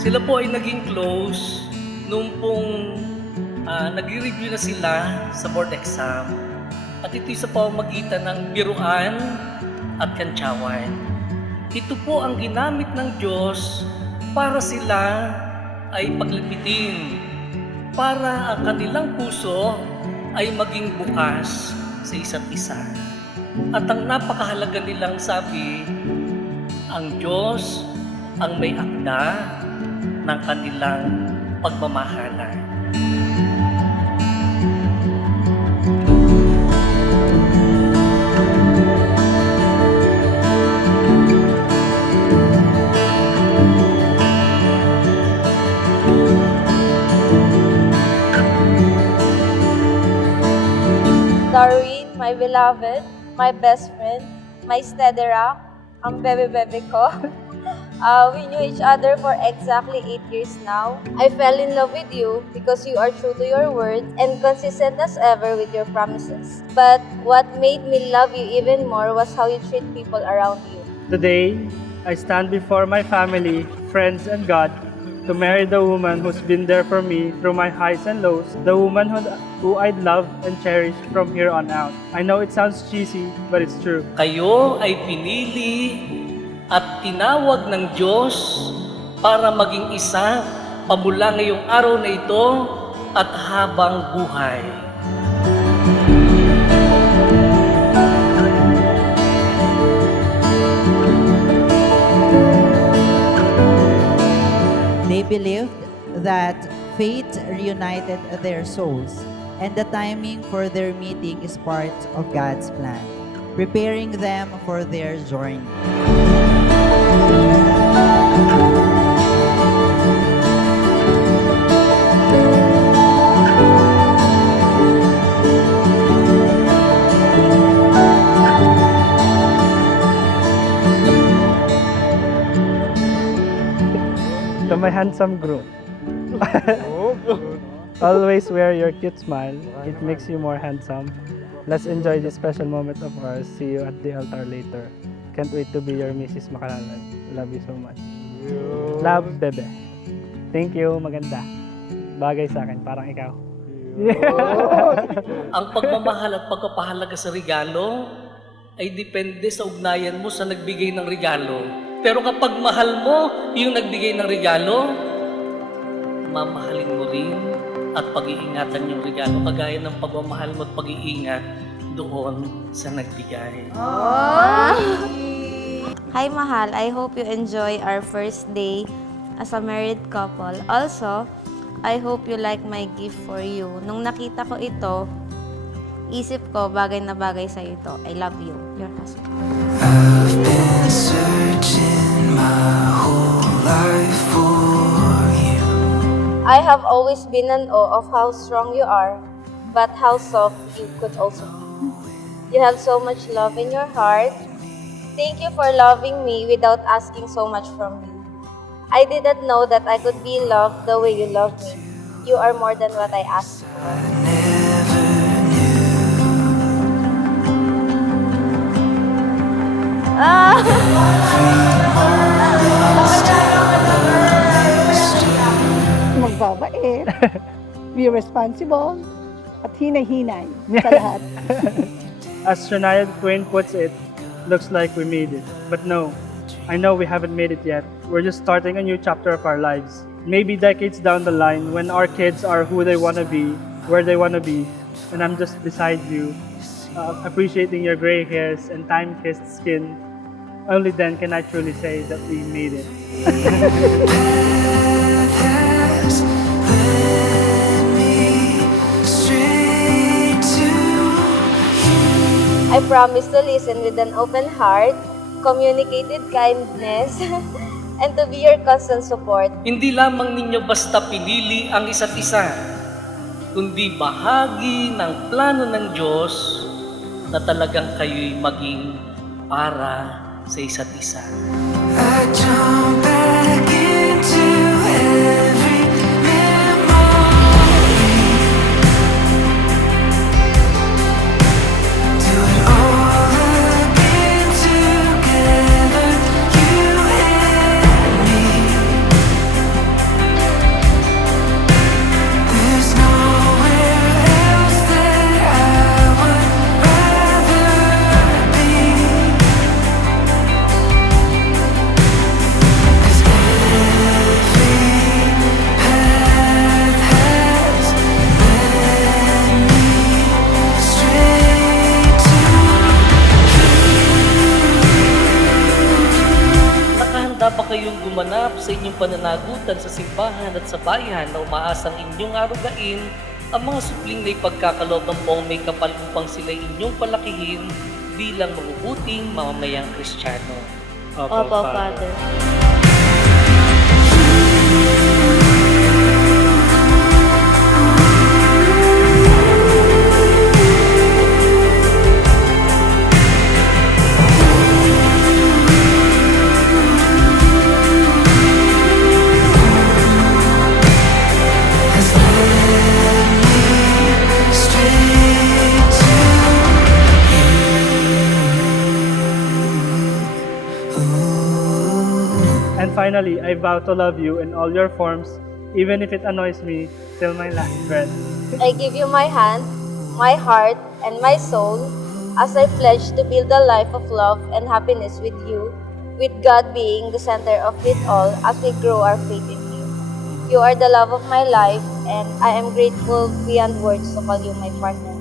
Sila po ay naging close nung pong nag-review na sila sa board exam. At ito sa pamamagitan ng biruan at kantsawan. Ito po ang ginamit ng Diyos para sila ay paglipitin, para ang kanilang puso ay maging bukas sa isa't isa. At ang napakahalaga nilang sabi, ang Diyos ang may akda ng kanilang pagmamahalan. Darwin, my beloved, my best friend, my steady rock, ang bebe-bebe ko. We knew each other for exactly 8 years now. I fell in love with you because you are true to your word and consistent as ever with your promises. But what made me love you even more was how you treat people around you. Today, I stand before my family, friends, and God to marry the woman who's been there for me through my highs and lows, the woman who I'd love and cherish from here on out. I know it sounds cheesy, but it's true. Kayo ay pinili at tinawag ng Diyos para maging isa pamula ngayong araw na ito at habang buhay. They believed that fate reunited their souls, and the timing for their meeting is part of God's plan, preparing them for their journey. To my handsome groom. Always wear your cute smile. It makes you more handsome. Let's enjoy this special moment of ours. See you at the altar later. Can't wait to be your Mrs. Makalalan. Love you so much. Love, bebe. Thank you, maganda. Bagay sa akin, parang ikaw. Ang pagmamahal at pagpapahalaga sa regalo ay depende sa ugnayan mo sa nagbigay ng regalo. Pero kapag mahal mo yung nagbigay ng regalo, mamahalin mo rin at pag-iingatan yung regalo kagaya ng pagmamahal mo at pag-iingat doon sa nagbigay. Hi, Mahal. I hope you enjoy our first day as a married couple. Also, I hope you like my gift for you. Nung nakita ko ito, isip ko bagay na bagay sa ito. I love you, your husband. I've been searching my whole life for you. I have always been in awe of how strong you are, but how soft you could also be. You have so much love in your heart. Thank you for loving me without asking so much from me. I didn't know that I could be loved the way you love me. You are more than what I asked for. I never Magbabait, be responsible, at hinay-hinay sa lahat. As Shania Twain puts it, looks like we made it. But no, I know we haven't made it yet. We're just starting a new chapter of our lives. Maybe decades down the line, when our kids are who they want to be, where they want to be, and I'm just beside you, appreciating your gray hairs and time-kissed skin, only then can I truly say that we made it. has led me straight to I promise to listen with an open heart, communicate with kindness, and to be your constant support. Hindi lamang ninyo basta pinili ang isa't isa, kundi bahagi ng plano ng Diyos na talagang kayo'y maging para sa isa't isa. I jump back into every memory. Do it all again together. handa ba kayong gumanap sa inyong pananagutan sa simbahan at sa bayan na umaasang inyong arugain ang mga supling na ipagkakaloob ng buong may kapal upang sila inyong palakihin bilang mabubuting mamamayang Kristiyano? Opo, Father. has led me straight to And finally, I vow to love you in all your forms, even if it annoys me till my last breath. I give you my hand, my heart, and my soul as I pledge to build a life of love and happiness with you, with God being the center of it all as we grow our faith in you. You are the love of my life, and I am grateful beyond words to call you my partner.